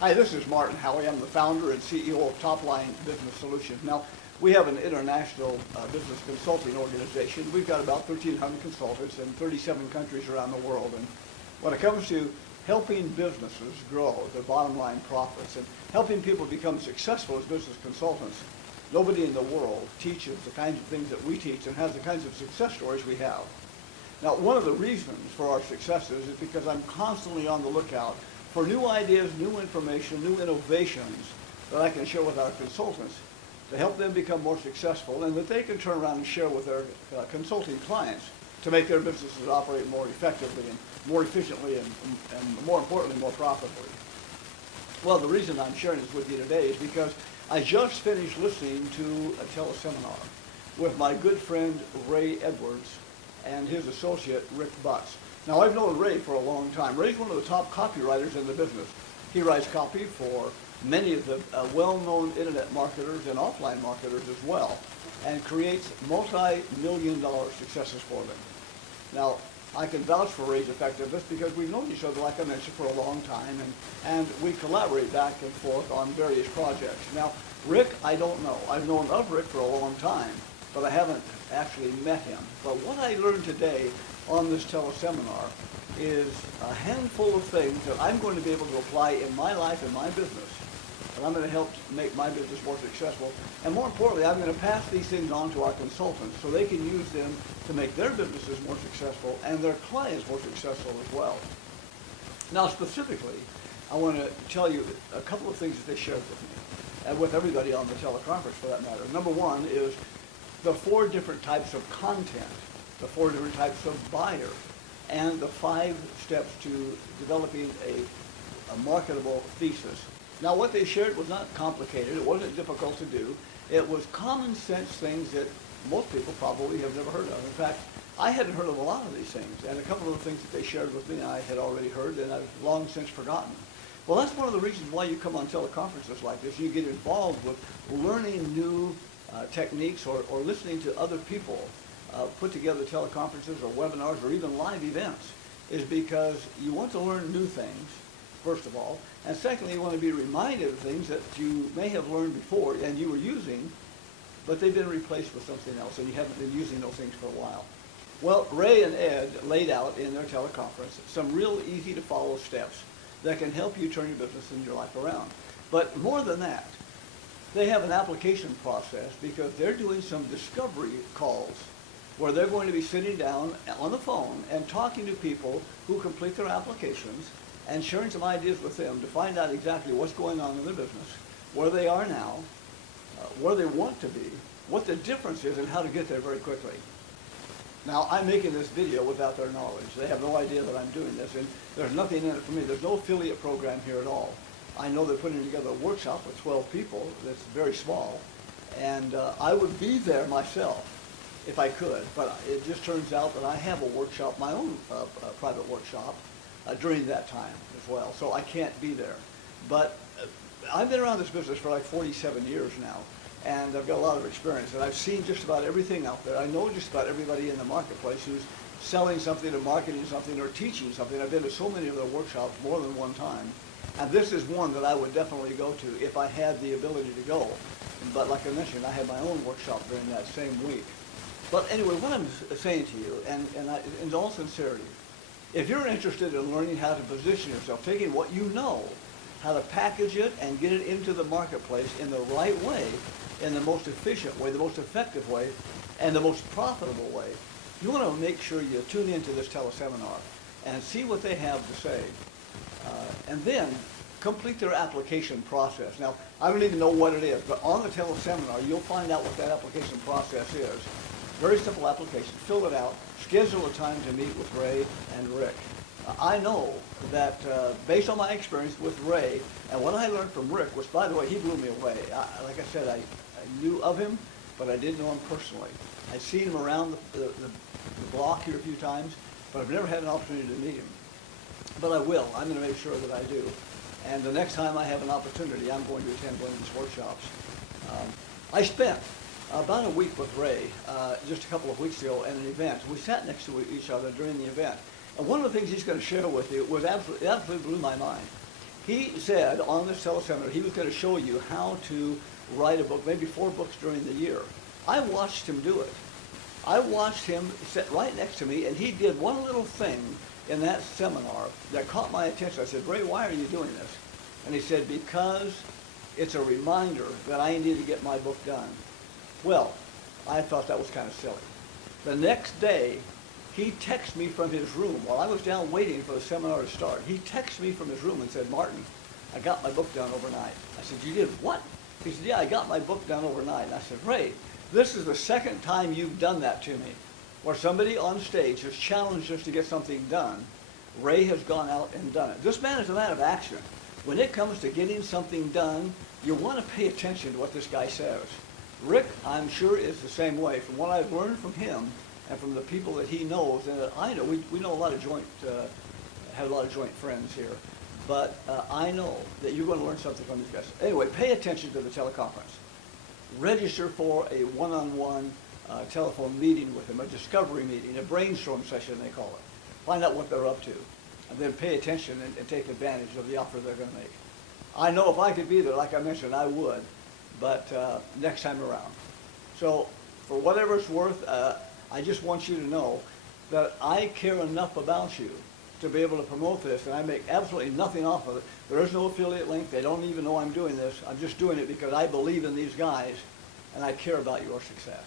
Hi, this is Martin Howey. I'm the founder and CEO of Topline Business Solutions. Now, we have an international business consulting organization. We've got about 1,300 consultants in 37 countries around the world. And when it comes to helping businesses grow their bottom line profits and helping people become successful as business consultants, nobody in the world teaches the kinds of things that we teach and has the kinds of success stories we have. Now, one of the reasons for our successes is because I'm constantly on the lookout for new ideas, new information, new innovations that I can share with our consultants to help them become more successful and that they can turn around and share with their consulting clients to make their businesses operate more effectively and more efficiently and more importantly, more profitably. Well, the reason I'm sharing this with you today is because I just finished listening to a teleseminar with my good friend Ray Edwards and his associate Rick Butts. Now, I've known Ray for a long time. Ray's one of the top copywriters in the business. He writes copy for many of the well-known internet marketers and offline marketers as well, and creates multi-million-dollar successes for them. Now, I can vouch for Ray's effectiveness because we've known each other, like I mentioned, for a long time, and we collaborate back and forth on various projects. Now, Rick, I don't know. I've known of Rick for a long time, but I haven't actually met him. But what I learned today on this teleseminar is a handful of things that I'm going to be able to apply in my life and my business. And I'm going to help make my business more successful. And more importantly, I'm going to pass these things on to our consultants so they can use them to make their businesses more successful and their clients more successful as well. Now, specifically, I want to tell you a couple of things that they shared with me, and with everybody on the teleconference for that matter. Number one is the 4 different types of content, the 4 different types of buyer, and the 5 steps to developing a marketable thesis. Now, what they shared was not complicated. It wasn't difficult to do. It was common sense things that most people probably have never heard of. In fact, I hadn't heard of a lot of these things, and a couple of the things that they shared with me I had already heard and I've long since forgotten. Well, that's one of the reasons why you come on teleconferences like this. You get involved with learning new techniques or listening to other people put together teleconferences or webinars or even live events, is because you want to learn new things, first of all, and secondly, you want to be reminded of things that you may have learned before and you were using, but they've been replaced with something else, and you haven't been using those things for a while. Well, Ray and Ed laid out in their teleconference some real easy to follow steps that can help you turn your business and your life around. But more than that, they have an application process because they're doing some discovery calls where they're going to be sitting down on the phone and talking to people who complete their applications and sharing some ideas with them to find out exactly what's going on in their business, where they are now, where they want to be, what the difference is, and how to get there very quickly. Now, I'm making this video without their knowledge. They have no idea that I'm doing this, and there's nothing in it for me. There's no affiliate program here at all. I know they're putting together a workshop with 12 people that's very small, and I would be there myself if I could, but it just turns out that I have a workshop, my own private workshop, during that time as well, so I can't be there. But I've been around this business for like 47 years now, and I've got a lot of experience, and I've seen just about everything out there. I know just about everybody in the marketplace who's selling something or marketing something or teaching something. I've been to so many of their workshops more than one time, and this is one that I would definitely go to if I had the ability to go. But like I mentioned, I had my own workshop during that same week. But anyway, what I'm saying to you, and in all sincerity, if you're interested in learning how to position yourself, taking what you know, how to package it and get it into the marketplace in the right way, in the most efficient way, the most effective way, and the most profitable way, you want to make sure you tune into this teleseminar and see what they have to say. And then complete their application process. Now, I don't even know what it is, but on the teleseminar, you'll find out what that application process is. Very simple application. Fill it out. Schedule a time to meet with Ray and Rick. I know that based on my experience with Ray, and what I learned from Rick, which, by the way, he blew me away. Like I said, I knew of him, but I didn't know him personally. I'd seen him around the block here a few times, but I've never had an opportunity to meet him. But I will. I'm going to make sure that I do. And the next time I have an opportunity, I'm going to attend one of these workshops. I spent about a week with Ray, just a couple of weeks ago at an event. We sat next to each other during the event. And one of the things he's going to share with you was it absolutely blew my mind. He said on this teleseminar he was going to show you how to write a book, maybe 4 books during the year. I watched him do it. I watched him sit right next to me, and he did one little thing in that seminar that caught my attention. I said, Ray, why are you doing this? And he said, because it's a reminder that I need to get my book done. Well, I thought that was kind of silly. The next day, he texted me from his room while I was down waiting for the seminar to start. He texted me from his room and said, Martin, I got my book done overnight. I said, you did what? He said, yeah, I got my book done overnight. And I said, Ray, this is the second time you've done that to me, where somebody on stage has challenged us to get something done. Ray has gone out and done it. This man is a man of action. When it comes to getting something done, you want to pay attention to what this guy says. Rick, I'm sure, is the same way. From what I've learned from him and from the people that he knows, and that I know, we know a lot of have a lot of joint friends here. But I know that you're going to learn something from these guys. Anyway, pay attention to the teleconference. Register for a one-on-one telephone meeting with them, a discovery meeting, a brainstorm session they call it. Find out what they're up to, and then pay attention and take advantage of the offer they're going to make. I know if I could be there, like I mentioned, I would, but next time around. So for whatever it's worth, I just want you to know that I care enough about you to be able to promote this, and I make absolutely nothing off of it. There is no affiliate link. They don't even know I'm doing this. I'm just doing it because I believe in these guys, and I care about your success.